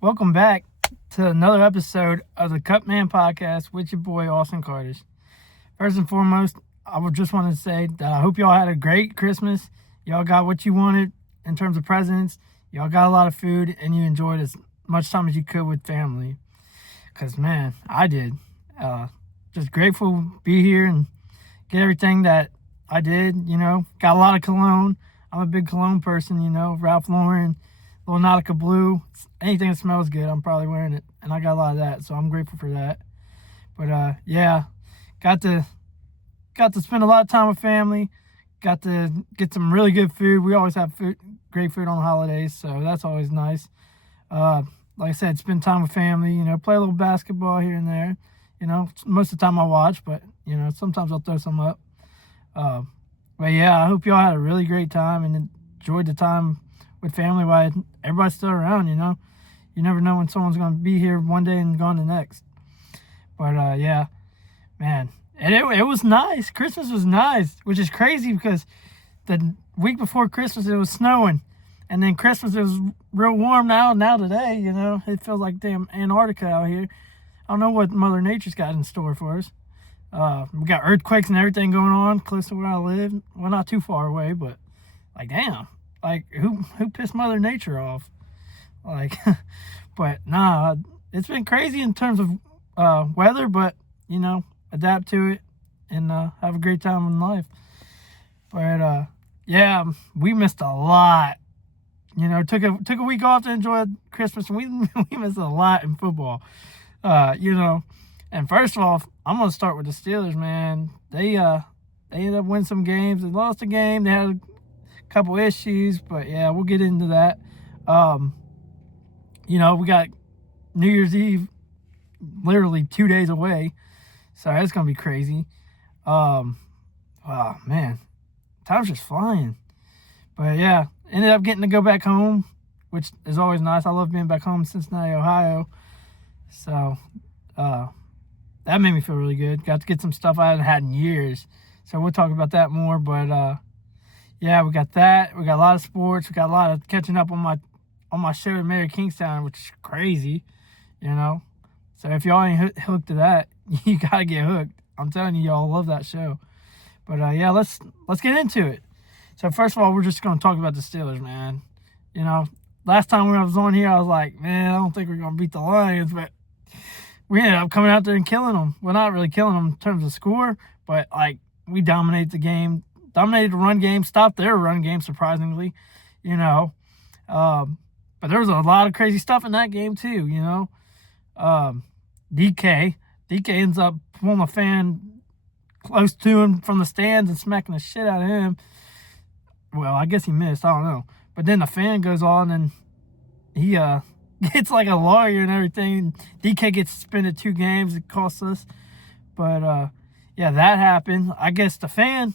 Welcome back to another episode of the Cutman Podcast with your boy Austin Cardis. First and foremost, I would just want to say that I hope y'all had a great Christmas. Y'all got what you wanted in terms of presents. Y'all got a lot of food, and you enjoyed as much time as you could with family. Because, man, I did. Just grateful to be here and get everything that I did, Got a lot of cologne. I'm a big cologne person, Ralph Lauren, little Nautica Blue. Anything that smells good, I'm probably wearing it. And I got a lot of that, so I'm grateful for that. But, yeah, got to spend a lot of time with family. Got to get some really good food. We always have great food on the holidays, so that's always nice. Like I said, spend time with family, play a little basketball here and there. Most of the time I watch, but, sometimes I'll throw some up. But yeah, I hope y'all had a really great time and enjoyed the time with family while everybody's still around, You never know when someone's going to be here one day and gone the next. But, yeah, man. And it was nice. Christmas was nice, which is crazy because the week before Christmas it was snowing. And then Christmas it was real warm now today, It feels like damn Antarctica out here. I don't know what Mother Nature's got in store for us. We got earthquakes and everything going on close to where I live. Well, not too far away, but like damn. Like who pissed Mother Nature off? Like but nah, it's been crazy in terms of weather, but adapt to it and have a great time in life. But yeah, we missed a lot. Took a week off to enjoy Christmas, and we missed a lot in football. And first off, I'm gonna start with the Steelers, man. They ended up winning some games. They lost a game. They had a couple issues, but yeah, we'll get into that. We got New Year's Eve literally 2 days away, so that's gonna be crazy. Oh man, time's just flying. But yeah, ended up getting to go back home, which is always nice. I love being back home in Cincinnati, Ohio. So that made me feel really good. Got to get some stuff I hadn't had in years. So we'll talk about that more. But yeah, we got that. We got a lot of sports. We got a lot of catching up on my show with Mary Kingstown, which is crazy, So if y'all ain't hooked to that, you gotta get hooked. I'm telling you, y'all love that show. But yeah, let's get into it. So first of all, we're just gonna talk about the Steelers, man. Last time when I was on here, I was like, man, I don't think we're gonna beat the Lions, but we ended up coming out there and killing them. Well, not really killing them in terms of score, but we dominated the game, dominated the run game, stopped their run game surprisingly, But there was a lot of crazy stuff in that game too, DK ends up pulling a fan close to him from the stands and smacking the shit out of him. Well, I guess he missed. I don't know. But then the fan goes on and he gets like a lawyer and everything. DK gets suspended 2 games. It costs us. But yeah, that happened. I guess the fan,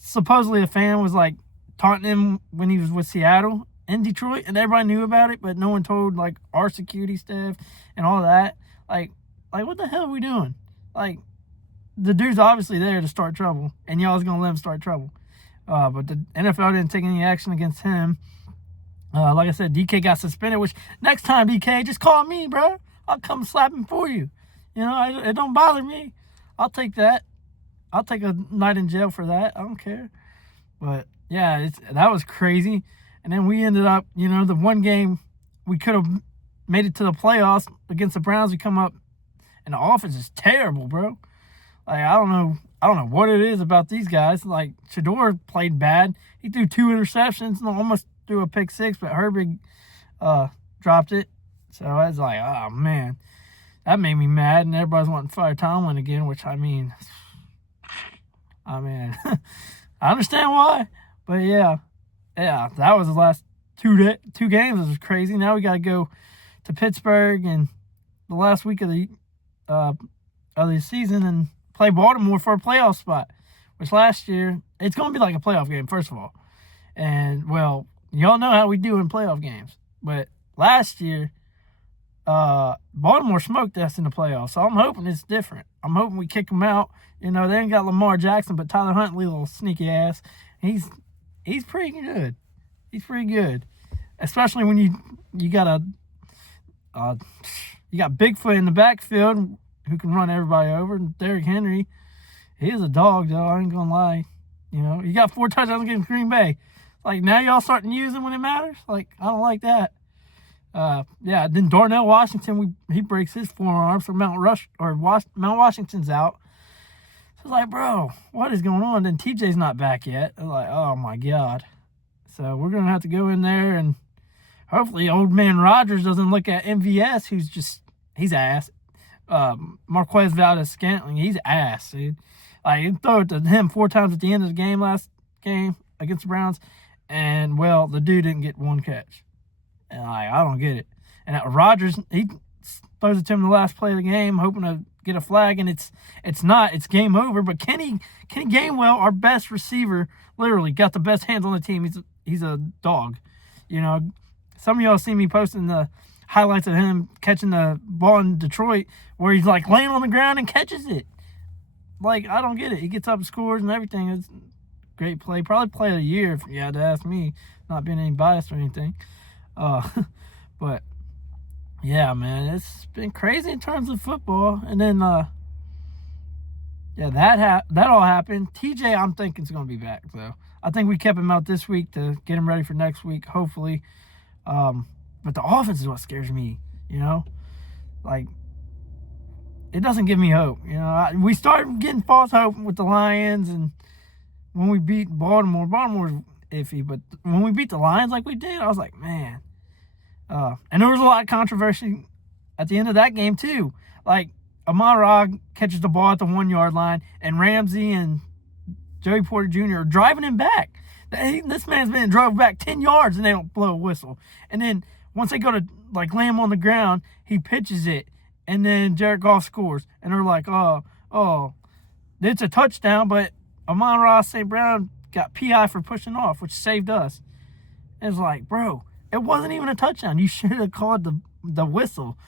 supposedly the fan was like taunting him when he was with Seattle in Detroit, and everybody knew about it, but no one told like our security staff and all that. Like what the hell are we doing? Like the dude's obviously there to start trouble, and y'all's gonna let him start trouble. But the NFL didn't take any action against him. Like I said, DK got suspended, which next time, DK, just call me, bro. I'll come slap him for you. It don't bother me. I'll take that. I'll take a night in jail for that. I don't care. But, yeah, that was crazy. And then we ended up, the one game we could have made it to the playoffs against the Browns. We come up, and the offense is terrible, bro. Like, I don't know what it is about these guys. Like, Shador played bad. He threw 2 interceptions and almost threw a pick 6, but Herbig dropped it. So I was like, oh, man. That made me mad, and everybody's wanting to fire Tomlin again, which, I mean, I understand why. But, yeah, that was the last 2 games. It was crazy. Now we got to go to Pittsburgh and the last week of the season and play Baltimore for a playoff spot, which last year, it's going to be like a playoff game, first of all. And, well, y'all know how we do in playoff games. But last year, Baltimore smoked us in the playoffs, so I'm hoping it's different. I'm hoping we kick them out. They ain't got Lamar Jackson, but Tyler Huntley, little sneaky ass. He's pretty good. He's pretty good, especially when you got You got Bigfoot in the backfield who can run everybody over. And Derrick Henry, he is a dog, though. I ain't going to lie. You know, you got 4 touchdowns against Green Bay. Like, now y'all starting to use him when it matters? Like, I don't like that. Then Darnell Washington, he breaks his forearm, so Mount Washington's out. So it's like, bro, what is going on? Then TJ's not back yet. I'm like, oh my God. So we're gonna have to go in there and hopefully old man Rodgers doesn't look at MVS, he's ass. Marquez Valdes-Scantling, he's ass, dude. Like, you throw it to him 4 times at the end of the game last game against the Browns, and well, the dude didn't get 1 catch. And I don't get it. And Rodgers, he throws it to him the last play of the game, hoping to get a flag, and it's not. It's game over. But Kenny Gainwell, our best receiver, literally got the best hands on the team. He's a dog. You know, some of y'all see me posting the highlights of him catching the ball in Detroit where he's like laying on the ground and catches it. Like, I don't get it. He gets up and scores and everything. It's a great play. Probably play of the year, if you had to ask me, not being any biased or anything. But yeah, man, it's been crazy in terms of football. And then, that all happened. TJ, I'm thinking is going to be back, though. I think we kept him out this week to get him ready for next week, hopefully. But the offense is what scares me, you know? Like, it doesn't give me hope, you know? We started getting false hope with the Lions, and when we beat Baltimore's iffy, but when we beat the Lions like we did, I was like, man. And there was a lot of controversy at the end of that game, too. Like, Amon-Ra catches the ball at the 1-yard line, and Ramsey and Joey Porter Jr. are driving him back. This man's been drove back 10 yards, and they don't blow a whistle. And then once they go to, like, lay him on the ground, he pitches it, and then Jared Goff scores. And they're like, oh, it's a touchdown, but Amon-Ra St. Brown got PI for pushing off, which saved us. And it's like, bro, it wasn't even a touchdown. You should have called the whistle.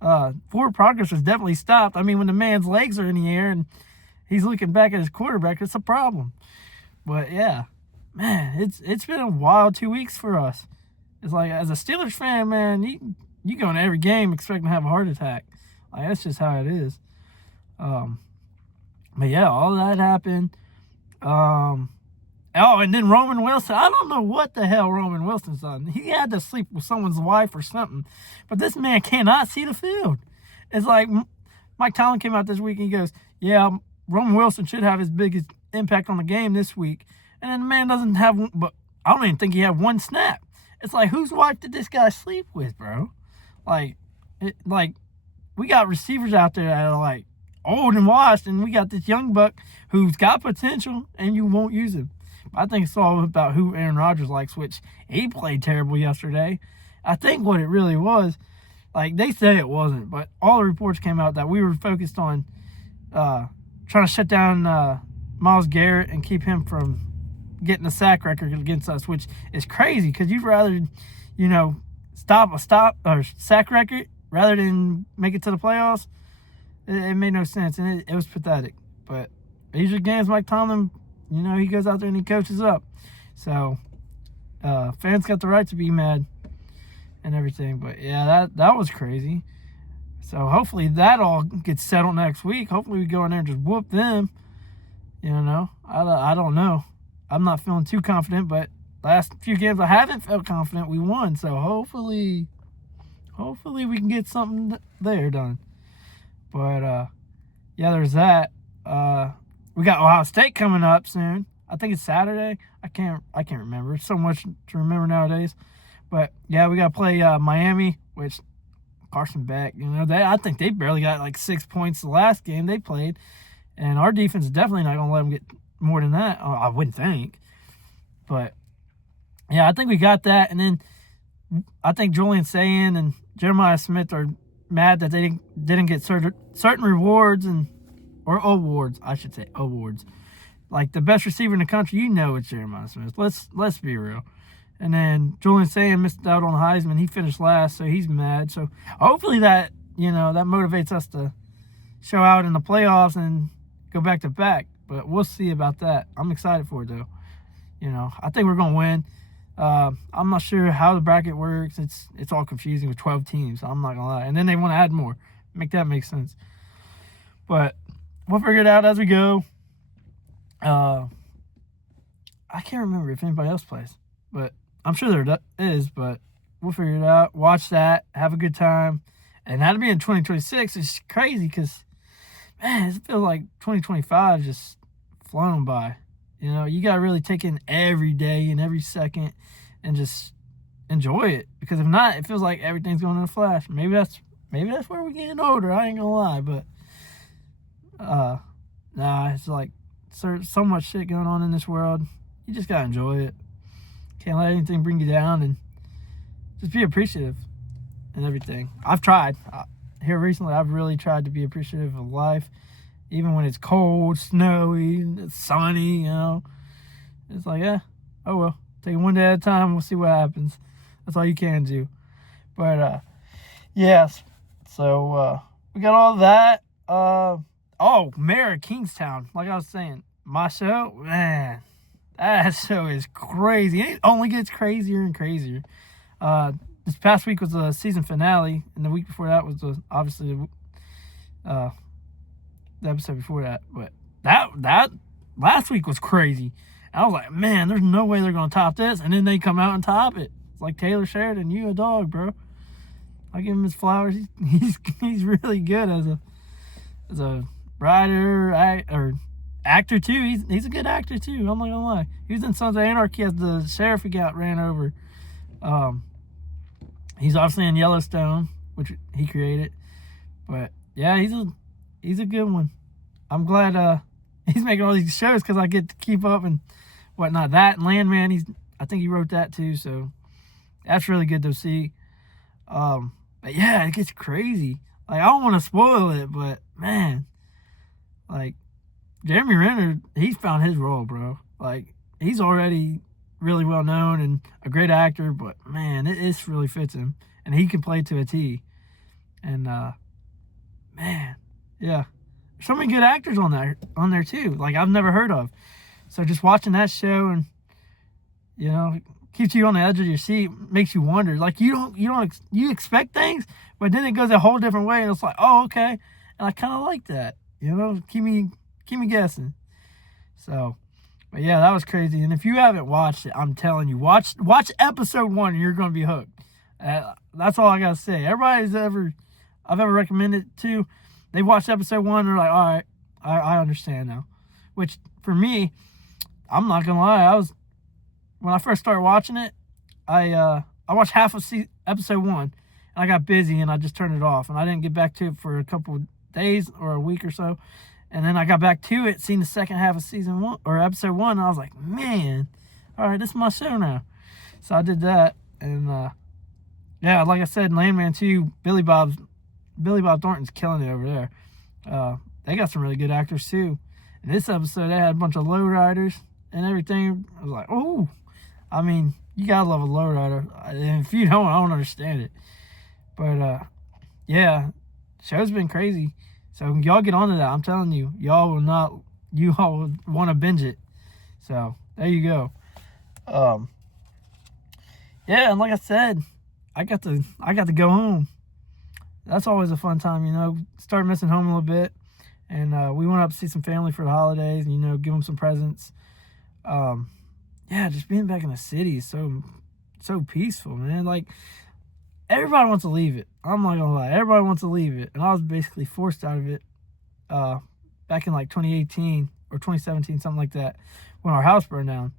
Forward progress was definitely stopped. I mean, when the man's legs are in the air and he's looking back at his quarterback, it's a problem. But yeah, man, it's been a wild 2 weeks for us. It's like, as a Steelers fan, man, you go into every game expecting to have a heart attack. Like, that's just how it is. But yeah, all that happened. And then Roman Wilson. I don't know what the hell Roman Wilson's done. He had to sleep with someone's wife or something. But this man cannot see the field. It's like Mike Tomlin came out this week and he goes, yeah, Roman Wilson should have his biggest impact on the game this week. And then the man doesn't have one, but I don't even think he had 1 snap. It's like, whose wife did this guy sleep with, bro? Like, we got receivers out there that are like old and washed, and we got this young buck who's got potential, and you won't use him. I think it's all about who Aaron Rodgers likes, which he played terrible yesterday. I think what it really was, like, they said it wasn't, but all the reports came out that we were focused on trying to shut down Myles Garrett and keep him from getting a sack record against us, which is crazy because you'd rather, you know, stop or sack record rather than make it to the playoffs. It made no sense, and it was pathetic. But these are games Mike Tomlin, you know, he goes out there and he coaches up. So fans got the right to be mad and everything. But yeah, that was crazy. So hopefully that all gets settled next week. Hopefully we go in there and just whoop them. You know, I don't know. I'm not feeling too confident, but last few games I haven't felt confident. We won, so hopefully we can get something there done. But yeah, there's that. We got Ohio State coming up soon. I think it's Saturday. I can't remember. It's so much to remember nowadays. But yeah, we got to play Miami, which Carson Beck, you know, I think they barely got like 6 points the last game they played. And our defense is definitely not going to let them get more than that. I wouldn't think. But yeah, I think we got that. And then I think Julian Sayin and Jeremiah Smith are mad that they didn't get certain rewards or awards, I should say, awards. Like the best receiver in the country, you know it's Jeremiah Smith. Let's be real. And then Julian Sayin missed out on Heisman. He finished last, so he's mad. So hopefully that, you know, that motivates us to show out in the playoffs and go back to back. But we'll see about that. I'm excited for it, though. You know, I think we're going to win. I'm not sure how the bracket works. It's all confusing with 12 teams. I'm not gonna lie. And then they want to add more. Make that make sense. But we'll figure it out as we go. I can't remember if anybody else plays, but I'm sure there is. But we'll figure it out. Watch that. Have a good time. And that'll be in 2026. It's crazy because, man, it feels like 2025 just flown by. You know, you got to really take in every day and every second and just enjoy it. Because if not, it feels like everything's going in a flash. Maybe that's where we're getting older. I ain't going to lie. But, nah, it's like so much shit going on in this world. You just got to enjoy it. Can't let anything bring you down, and just be appreciative and everything. I've tried. Here recently, I've really tried to be appreciative of life. Even when it's cold, snowy, it's sunny, you know. It's like, yeah, oh well. Take it one day at a time. We'll see what happens. That's all you can do. But, yes. So, we got all that. Mayor of Kingstown. Like I was saying, my show, man, that show is crazy. It only gets crazier and crazier. This past week was the season finale, and the week before that was obviously the episode before that. But that last week was crazy. And I was like, man, there's no way they're gonna top this. And then they come out and top it. It's like Taylor Sheridan, you a dog, bro. I give him his flowers. He's really good as a writer or actor too. He's a good actor too. I'm not gonna lie. He was in Sons of Anarchy as the sheriff who got ran over. He's obviously in Yellowstone, which he created. But yeah, he's a good one. I'm glad he's making all these shows because I get to keep up and whatnot. That and Landman, I think he wrote that too, so that's really good to see. But yeah, it gets crazy. Like, I don't want to spoil it, but man, like, Jeremy Renner, he's found his role, bro. Like, he's already really well known and a great actor, but man, it really fits him, and he can play to a T. And man, yeah, so many good actors on there too. Like, I've never heard of. So just watching that show, and you know, keeps you on the edge of your seat, makes you wonder. Like, you expect things, but then it goes a whole different way, and it's like, oh, okay. And I kind of like that. You know, keep me guessing. So. But yeah, that was crazy. And if you haven't watched it, I'm telling you, watch episode 1 and you're going to be hooked. That's all I got to say. I've ever recommended to, they watched episode 1 and they're like, all right, I understand now. Which, for me, I'm not going to lie, when I first started watching it, I watched half of episode 1, and I got busy and I just turned it off. And I didn't get back to it for a couple days or a week or so. And then I got back to it, seen the second half of season 1 or episode 1, and I was like, man, all right, this is my show now. So I did that, and yeah, like I said, Landman 2, Billy Bob Thornton's killing it over there. They got some really good actors too. In this episode, they had a bunch of lowriders and everything. I was like, oh, I mean, you gotta love a lowrider. And if you don't, I don't understand it. But yeah, show's been crazy. So y'all get onto that. I'm telling you, y'all will want to binge it. So there you go. Yeah, and like I said, I got to go home. That's always a fun time, you know. Start missing home a little bit, and we went up to see some family for the holidays, and, you know, give them some presents. Yeah, just being back in the city is so peaceful, man. Like, everybody wants to leave it. I'm not gonna lie. Everybody wants to leave it. And I was basically forced out of it back in like 2018 or 2017, something like that, when our house burned down.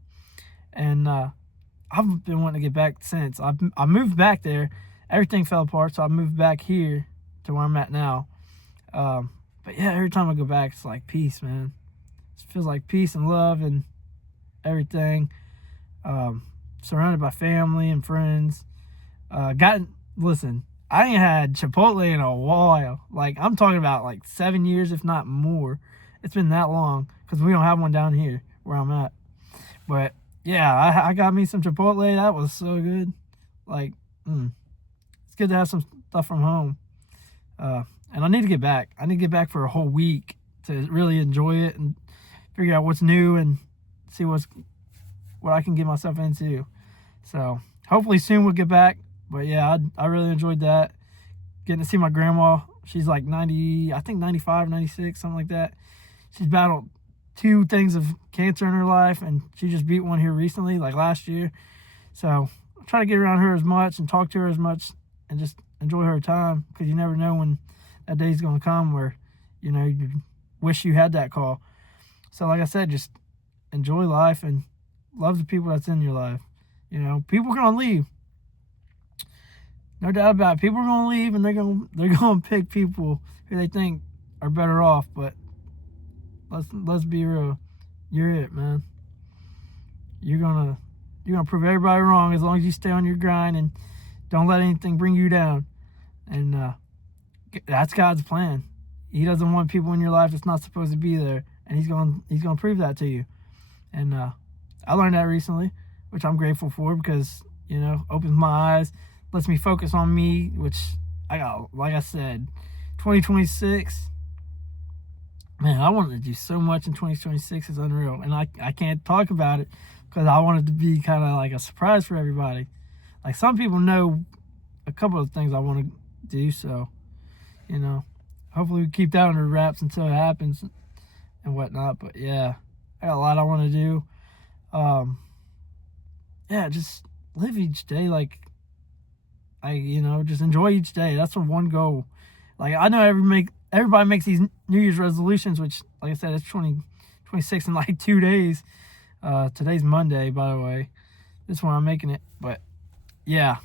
And I've been wanting to get back since. I moved back there. Everything fell apart, so I moved back here to where I'm at now. But yeah, every time I go back, it's like peace, man. It feels like peace and love and everything. Surrounded by family and friends. Listen, I ain't had Chipotle in a while. Like, I'm talking about like 7 years, if not more. It's been that long, because we don't have one down here where I'm at. But yeah, I got me some Chipotle. That was so good. Like, it's good to have some stuff from home. And I need to get back. I need to get back for a whole week to really enjoy it and figure out what's new and see what I can get myself into. So hopefully soon we'll get back. But yeah, I really enjoyed that. Getting to see my grandma. She's like 90, I think 95, 96, something like that. She's battled 2 things of cancer in her life, and she just beat one here recently, like last year. So I try to get around her as much and talk to her as much and just enjoy her time, because you never know when that day's going to come where, you wish you had that call. So like I said, just enjoy life and love the people that's in your life. People are going to leave. No doubt about it. People are going to leave, and they're going to pick people who they think are better off. But let's be real. You're it, man. You're gonna prove everybody wrong as long as you stay on your grind and don't let anything bring you down. And that's God's plan. He doesn't want people in your life that's not supposed to be there, and he's gonna prove that to you. And I learned that recently, which I'm grateful for, because opens my eyes, lets me focus on me, which I got, like I said, 2026. Man, I wanted to do so much in 2026. It's unreal. And I can't talk about it because I want it to be kind of like a surprise for everybody. Like, some people know a couple of things I want to do, so, hopefully we keep that under wraps until it happens and whatnot. But yeah, I got a lot I want to do. Yeah, just live each day like just enjoy each day. That's the one goal. Like, I know everybody makes these New Year's resolutions, which, like I said, it's 2026 in like 2 days. Today's Monday, by the way. This one I'm making it. But yeah,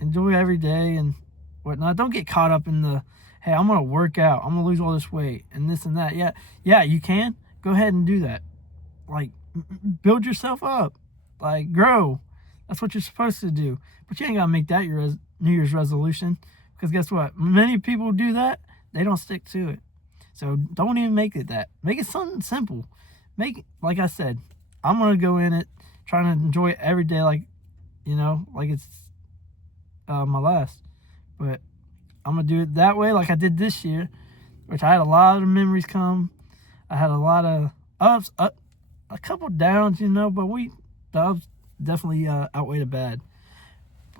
enjoy every day and whatnot. Don't get caught up in the, hey, I'm going to work out, I'm going to lose all this weight and this and that. Yeah, you can. Go ahead and do that. Like, build yourself up. Like, grow. That's what you're supposed to do. But you ain't got to make that your New Year's resolution. Because guess what? Many people do that. They don't stick to it. So don't even make it that. Make it something simple. Like I said, I'm going to go in it trying to enjoy it every day like it's my last. But I'm going to do it that way like I did this year, which I had a lot of memories come. I had a lot of ups, a couple downs, but the ups definitely outweigh the bad.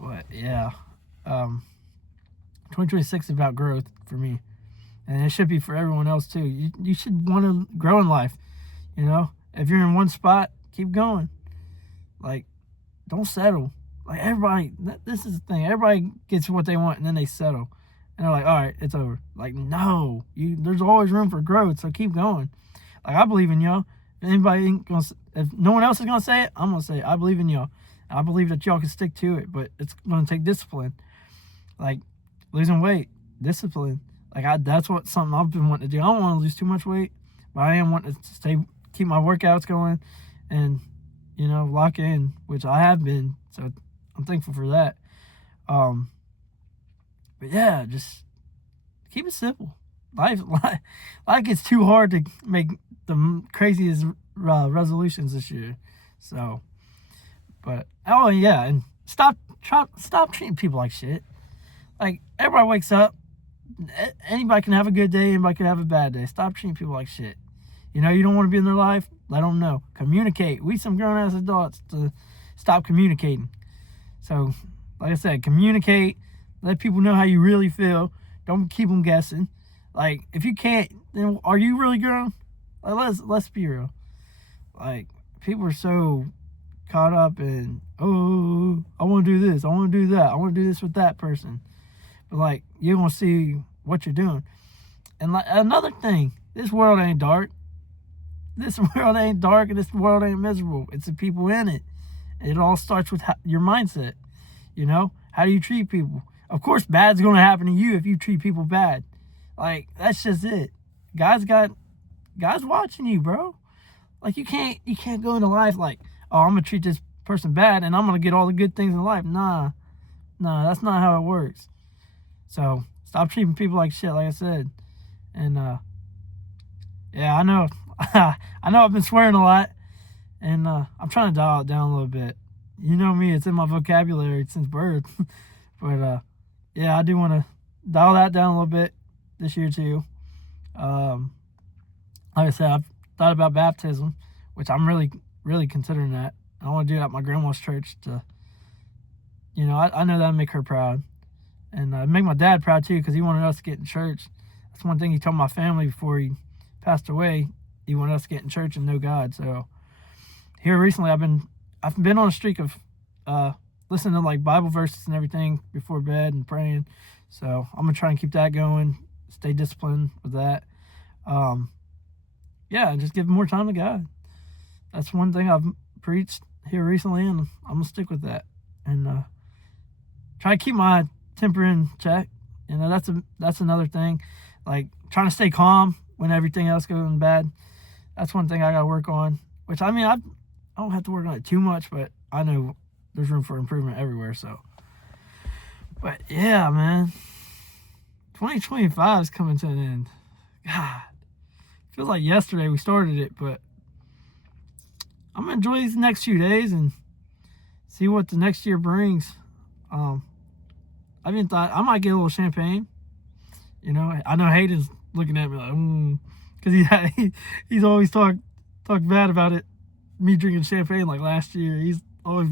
But yeah, 2026 is about growth for me, and it should be for everyone else too. You should want to grow in life. If you're in one spot, keep going. Like, don't settle. Like, everybody, this is the thing. Everybody gets what they want, and then they settle, and they're like, all right, it's over. Like, no, there's always room for growth. So keep going. Like, I believe in y'all. If no one else is gonna say it, I'm gonna say it. I believe in y'all. I believe that y'all can stick to it, but it's gonna take discipline. Like, losing weight, discipline. Like, that's something I've been wanting to do. I don't want to lose too much weight, but I am wanting to keep my workouts going, and lock in, which I have been. So I'm thankful for that. But yeah, just keep it simple. Life gets too hard to make the craziest resolutions this year. So, but oh yeah, and stop treating people like shit. Like, everybody wakes up. Anybody can have a good day. Anybody can have a bad day. Stop treating people like shit. You don't want to be in their life. Let them know. Communicate. We some grown ass adults to stop communicating. So, like I said, communicate. Let people know how you really feel. Don't keep them guessing. Like, if you can't, then are you really grown? Like, let's be real. Like, people are so caught up in, oh, I want to do this, I want to do that, I want to do this with that person. But, like, you're going to see what you're doing. And, like, another thing, this world ain't dark. This world ain't dark, and this world ain't miserable. It's the people in it. It all starts with your mindset. How do you treat people? Of course, bad's going to happen to you if you treat people bad. Like, that's just it. God's watching you, bro. Like, you can't go into life like, oh, I'm going to treat this person bad and I'm going to get all the good things in life. Nah, that's not how it works. So, stop treating people like shit, like I said. And, yeah, I know. I know I've been swearing a lot. And I'm trying to dial it down a little bit. You know me, it's in my vocabulary since birth. But, yeah, I do want to dial that down a little bit this year, too. Like I said, I've thought about baptism, which I'm really, really considering that. I want to do it at my grandma's church to I know that'll make her proud. And make my dad proud too, because he wanted us to get in church. That's one thing he told my family before he passed away. He wanted us to get in church and know God. So here recently, I've been on a streak of listening to like Bible verses and everything before bed and praying. So I'm gonna try and keep that going. Stay disciplined with that. Just give more time to God. That's one thing I've preached here recently, and I'm gonna stick with that. And try to keep my temper in check. That's another thing. Like trying to stay calm when everything else goes bad. That's one thing I gotta work on. Which I don't have to work on it too much, but I know there's room for improvement everywhere. So, but yeah, man, 2025 is coming to an end. God, feels like yesterday we started it, but I'm gonna enjoy these next few days and see what the next year brings. I even thought I might get a little champagne. I know Hayden's looking at me like, because he's always talked bad about it. Me drinking champagne like last year. He's always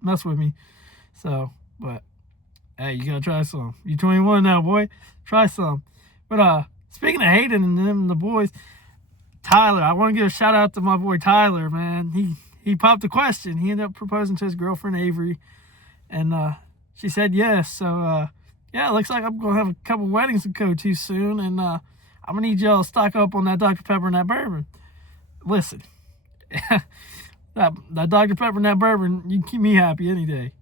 mess with me. So, but hey, you gotta try some. You 21 now, boy. Try some. But speaking of Hayden and them and the boys, Tyler, I want to give a shout out to my boy Tyler, man. He popped the question. He ended up proposing to his girlfriend Avery, and she said yes. So it looks like I'm gonna have a couple weddings to go to soon, and I'm gonna need y'all to stock up on that Dr. Pepper and that bourbon. Listen, that Dr. Pepper and that bourbon, you can keep me happy any day.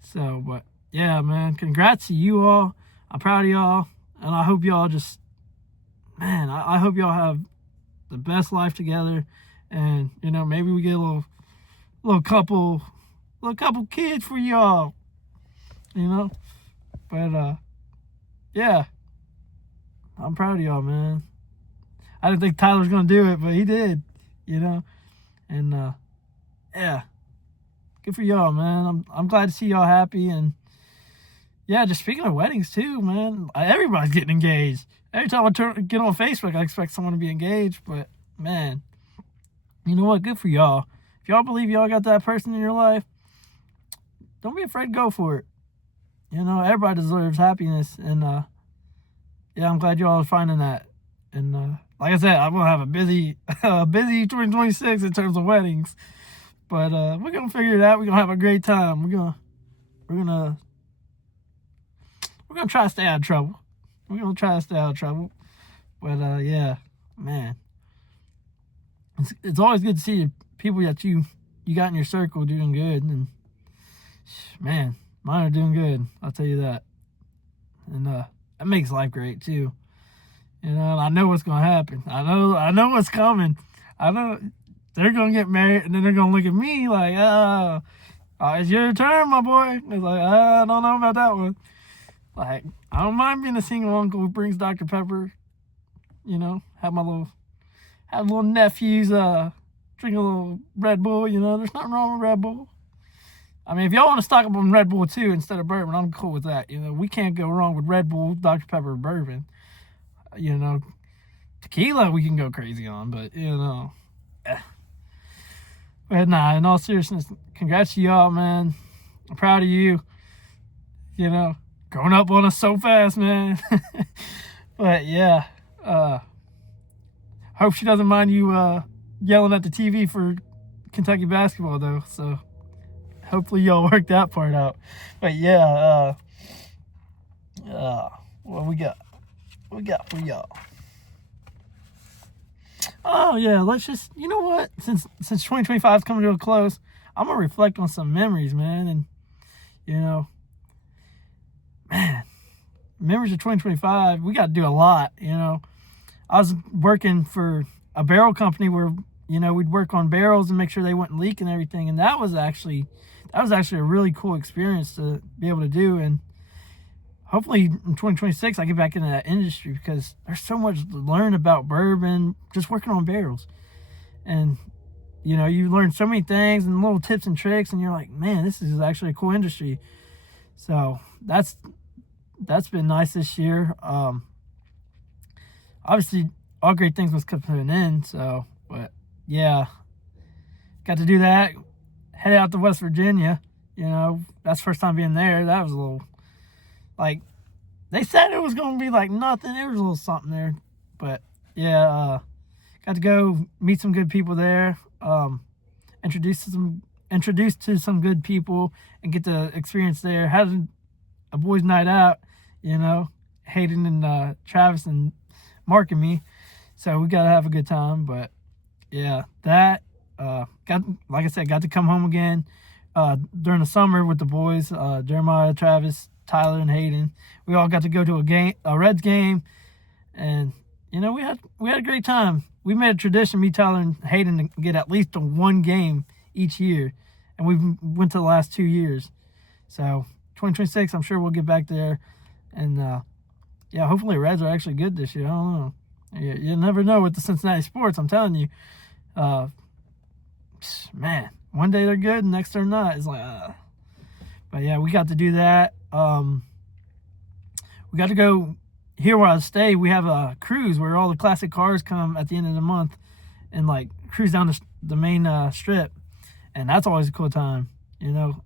So, but yeah, man, congrats to you all. I'm proud of y'all, and I hope y'all I hope y'all have the best life together, and maybe we get a little couple kids for y'all, but yeah, I'm proud of y'all, man. I didn't think Tyler was gonna do it, but he did, and yeah, good for y'all, man. I'm glad to see y'all happy. And yeah, just speaking of weddings too, man, everybody's getting engaged. Every time I get on Facebook, I expect someone to be engaged. But man, you know what? Good for y'all. If y'all believe y'all got that person in your life, don't be afraid to go for it. Everybody deserves happiness, and I'm glad y'all are finding that. And like I said, I'm gonna have a busy 2026 in terms of weddings, but we're gonna figure it out. We're gonna have a great time. We're gonna try to stay out of trouble. But yeah, man, it's always good to see people that you got in your circle doing good, and man, mine are doing good. I'll tell you that, and that makes life great too. I know what's gonna happen. I know what's coming. I know they're gonna get married, and then they're gonna look at me like, it's your turn, my boy. It's like, I don't know about that one. Like, I don't mind being a single uncle who brings Dr. Pepper. Have little nephews drink a little Red Bull. There's nothing wrong with Red Bull. I mean, if y'all want to stock up on Red Bull too instead of bourbon, I'm cool with that. We can't go wrong with Red Bull, Dr. Pepper, bourbon. Tequila we can go crazy on, but But nah, in all seriousness, congrats to y'all, man. I'm proud of you. Growing up on us so fast, man. But yeah, hope she doesn't mind you yelling at the TV for Kentucky basketball though. So hopefully y'all work that part out. But yeah, what we got? What we got for y'all? Oh yeah, let's just, you know what? Since 2025 is coming to a close, I'm gonna reflect on some memories, man. And man, memories of 2025. We got to do a lot. I was working for a barrel company where we'd work on barrels and make sure they wouldn't leak and everything. And that was actually a really cool experience to be able to do. And hopefully in 2026 I get back into that industry, because there's so much to learn about bourbon just working on barrels. And you learn so many things and little tips and tricks, and you're like, man, this is actually a cool industry. So that's been nice this year. Obviously all great things must come to an end. So, but yeah, got to do that. Head out to West Virginia. That's the first time being there. That was a little, like, they said it was going to be like nothing. There was a little something there. But, yeah, got to go meet some good people there. Introduced to some good people and get the experience there. Had a boys' night out, Hayden and Travis and Mark and me. So we got to have a good time. But, yeah, that, like I said, got to come home again during the summer with the boys, Jeremiah, Travis, Tyler, and Hayden. We all got to go to a Reds game, and we had a great time. We made a tradition, me, Tyler, and Hayden, to get at least one game each year, and we went to the last 2 years. So 2026, I'm sure we'll get back there, and hopefully the Reds are actually good this year. I don't know. You never know with the Cincinnati sports. I'm telling you, man, one day they're good, and next they're not. It's like, but yeah, we got to do that. We got to go here where I stay. We have a cruise where all the classic cars come at the end of the month and like cruise down the main strip, and that's always a cool time.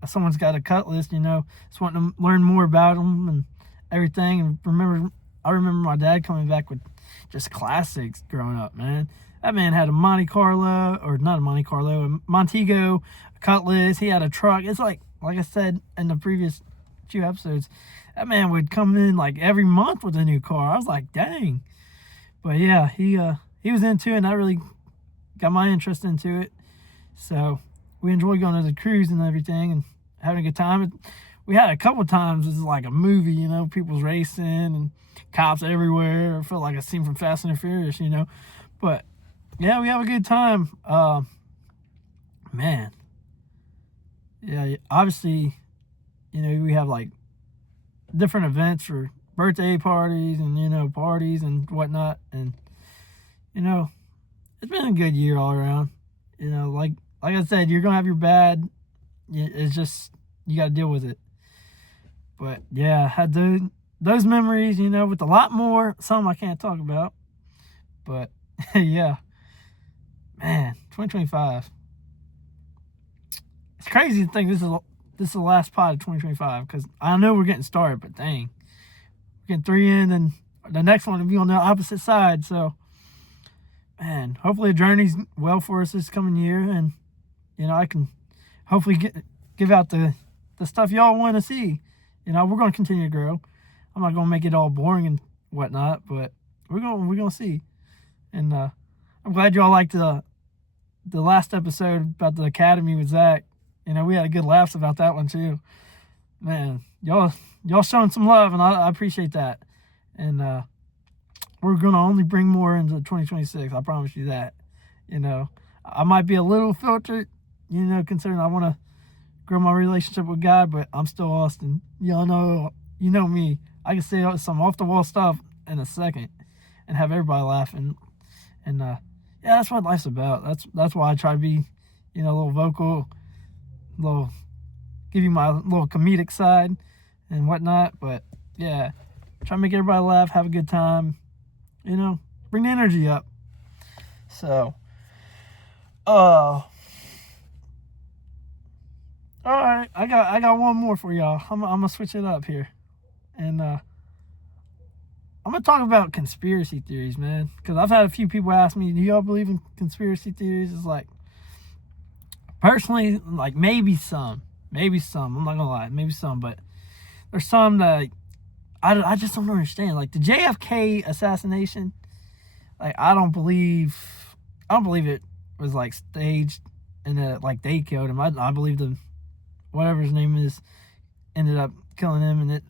Someone's got a cut list. Just wanting to learn more about them and everything. And I remember my dad coming back with just classics growing up. Man, that man had a Monte Carlo, or not a Monte Carlo, a Montego, a Cutlass. He had a truck. It's like I said in the previous few episodes, that man would come in like every month with a new car. I was like, dang. But yeah, he was into it, and that really got my interest into it. So we enjoyed going to the cruise and everything and having a good time. We had a couple times, it was like a movie, people's racing and cops everywhere. I felt like a scene from Fast and the Furious, But yeah, we have a good time. Man. Yeah, obviously, we have like different events for birthday parties and, parties and whatnot. And, it's been a good year all around. Like I said, you're going to have your bad. It's just, you got to deal with it. But yeah, had those memories, with a lot more. Some I can't talk about. But yeah, man, 2025. It's crazy to think this is the last pod of 2025, because I know we're getting started, but dang, we're getting 3 in, and the next one will be on the opposite side. So, man, hopefully the journey's well for us this coming year, and I can hopefully give out the stuff y'all want to see. We're going to continue to grow. I'm not going to make it all boring and whatnot, but we're going to see. And I'm glad y'all liked the last episode about the academy with Zach. We had a good laughs about that one too. Man, y'all showing some love, and I appreciate that. And we're gonna only bring more into 2026. I promise you that. I might be a little filtered, considering I want to grow my relationship with God, but I'm still Austin. Y'all know, me. I can say some off the wall stuff in a second and have everybody laughing. And yeah, that's what life's about. That's why I try to be, a little vocal. Give you my little comedic side and whatnot. But yeah, try to make everybody laugh, have a good time, bring the energy up. So all right, I got one more for y'all. I'm gonna switch it up here, and I'm gonna talk about conspiracy theories, man, because I've had a few people ask me, do y'all believe in conspiracy theories? It's like, personally, like maybe some. I'm not gonna lie, maybe some, but there's some that I just don't understand. Like the JFK assassination, like I don't believe it was like staged and like they killed him. I believe whatever his name is ended up killing him, and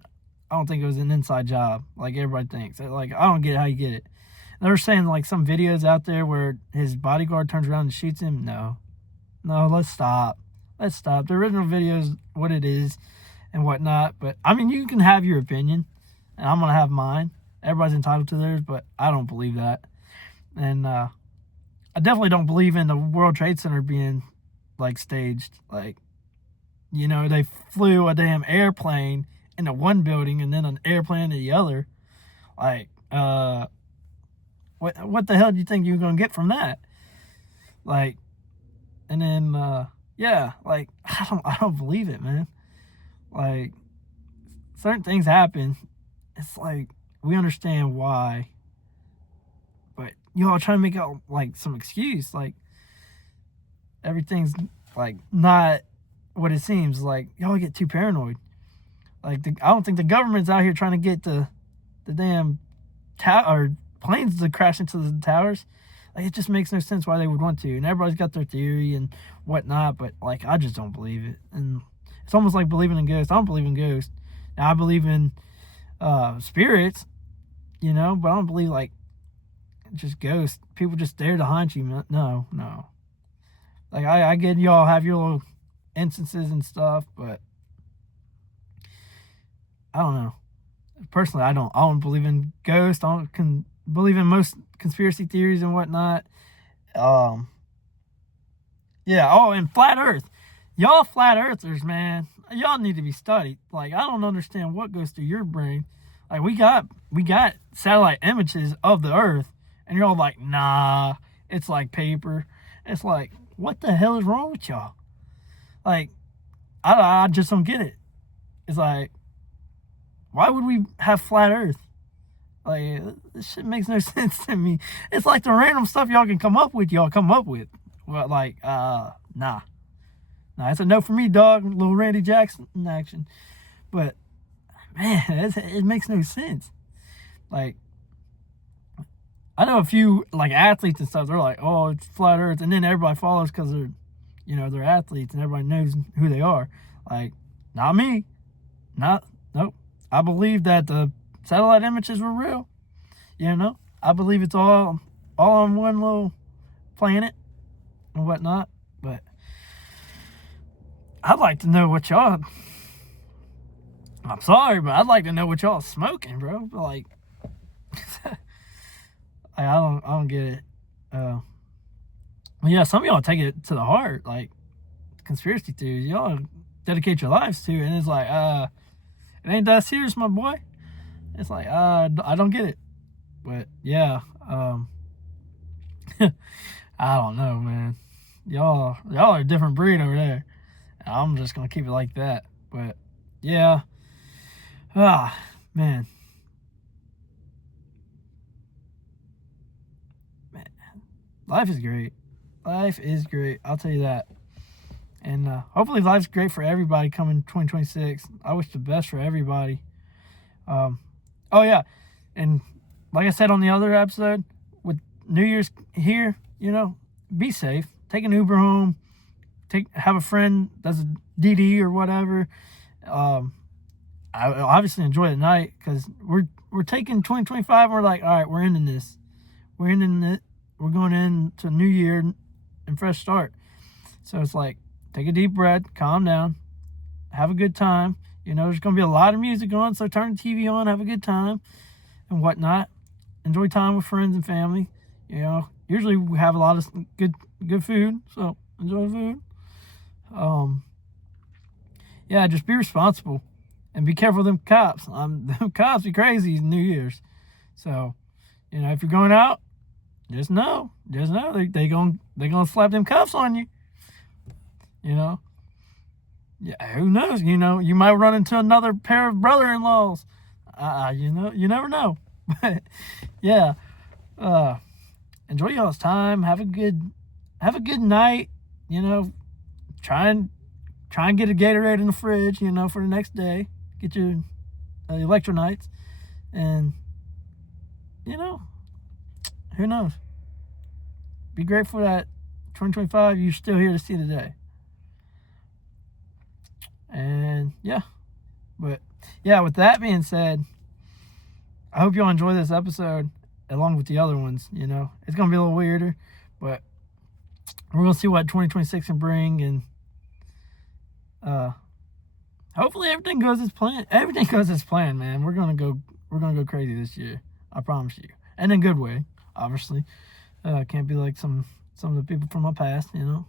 I don't think it was an inside job like everybody thinks. Like I don't get how you get it. They're saying like some videos out there where his bodyguard turns around and shoots him. No, let's stop. The original video is what it is and whatnot. But, I mean, you can have your opinion, and I'm going to have mine. Everybody's entitled to theirs, but I don't believe that. And I definitely don't believe in the World Trade Center being, like, staged. Like, they flew a damn airplane into one building and then an airplane into the other. Like, what the hell do you think you're going to get from that? Like, and then, yeah, like I don't believe it, man. Like certain things happen. It's like we understand why, but y'all trying to make out like some excuse, like everything's like not what it seems. Like y'all get too paranoid. Like I don't think the government's out here trying to get the damn or planes to crash into the towers. Like it just makes no sense why they would want to. And everybody's got their theory and whatnot, but like I just don't believe it. And it's almost like believing in ghosts. I don't believe in ghosts. Now I believe in spirits, you know, but I don't believe like just ghosts. People just there to haunt you. No. Like I get y'all have your little instances and stuff, but I don't know. Personally, I don't believe in ghosts. I don't believe in most conspiracy theories and whatnot. Yeah. Oh, and flat Earth. Y'all flat earthers, man. Y'all need to be studied. Like I don't understand what goes through your brain. Like we got satellite images of the Earth, and you're all like, nah, it's like paper. It's like, what the hell is wrong with y'all? Like, I just don't get it. It's like, why would we have flat Earth? Like, this shit makes no sense to me. It's like the random stuff y'all can come up with, y'all come up with. Well, like, nah. Nah, it's a no for me, dog. Little Randy Jackson in action. But, man, it makes no sense. Like, I know a few, like, athletes and stuff. They're like, oh, it's flat Earth. And then everybody follows because they're athletes and everybody knows who they are. Like, not me. Nope. I believe that the satellite images were real. You know, I believe it's all on one little planet and whatnot. But I'd like to know what y'all. I'm sorry, but I'd like to know what y'all smoking, bro. Like, I don't get it. Well, yeah, some of y'all take it to the heart, like conspiracy theories. Y'all dedicate your lives to, and it's like, it ain't that serious, my boy. It's like, I don't get it. But yeah, I don't know, man. Y'all are a different breed over there. I'm just gonna keep it like that. But yeah, man, life is great. Life is great. I'll tell you that. And hopefully life's great for everybody coming 2026. I wish the best for everybody. Oh yeah, and like I said on the other episode, with New Year's here, be safe. Take an Uber home. Have a friend that's a DD or whatever. I obviously enjoy the night because we're taking 2025 and we're like, all right, we're ending this. We're ending it. We're going into a new year and fresh start. So it's like, take a deep breath, calm down, have a good time. There's going to be a lot of music on, so turn the TV on, have a good time and whatnot. Enjoy time with friends and family. Usually we have a lot of good food, so enjoy food. Yeah, just be responsible and be careful of them cops. Them cops be crazy in New Year's. So, if you're going out, just know they gonna slap them cuffs on you. Yeah, who knows? You might run into another pair of brother-in-laws. You never know. But yeah, enjoy y'all's time. Have a good night. Try and get a Gatorade in the fridge. For the next day. Get your electrolytes, and who knows? Be grateful that 2025 you're still here to see the day. And with that being said, I hope y'all enjoy this episode along with the other ones. It's gonna be a little weirder, but we're gonna see what 2026 can bring, and hopefully everything goes as planned. Everything goes as planned, man. We're gonna go crazy this year. I promise you, and in a good way, obviously. Can't be like some of the people from my past. No,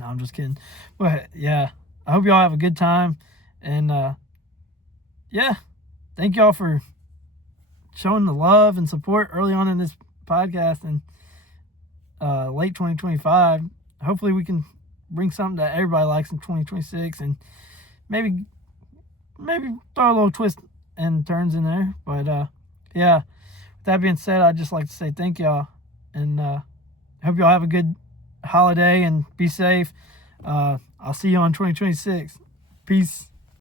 I'm just kidding. But yeah, I hope y'all have a good time, and thank y'all for showing the love and support early on in this podcast and late 2025. Hopefully we can bring something that everybody likes in 2026, and maybe throw a little twist and turns in there. But yeah, with that being said, I'd just like to say thank y'all, and hope y'all have a good holiday and be safe. I'll see you on 2026. Peace.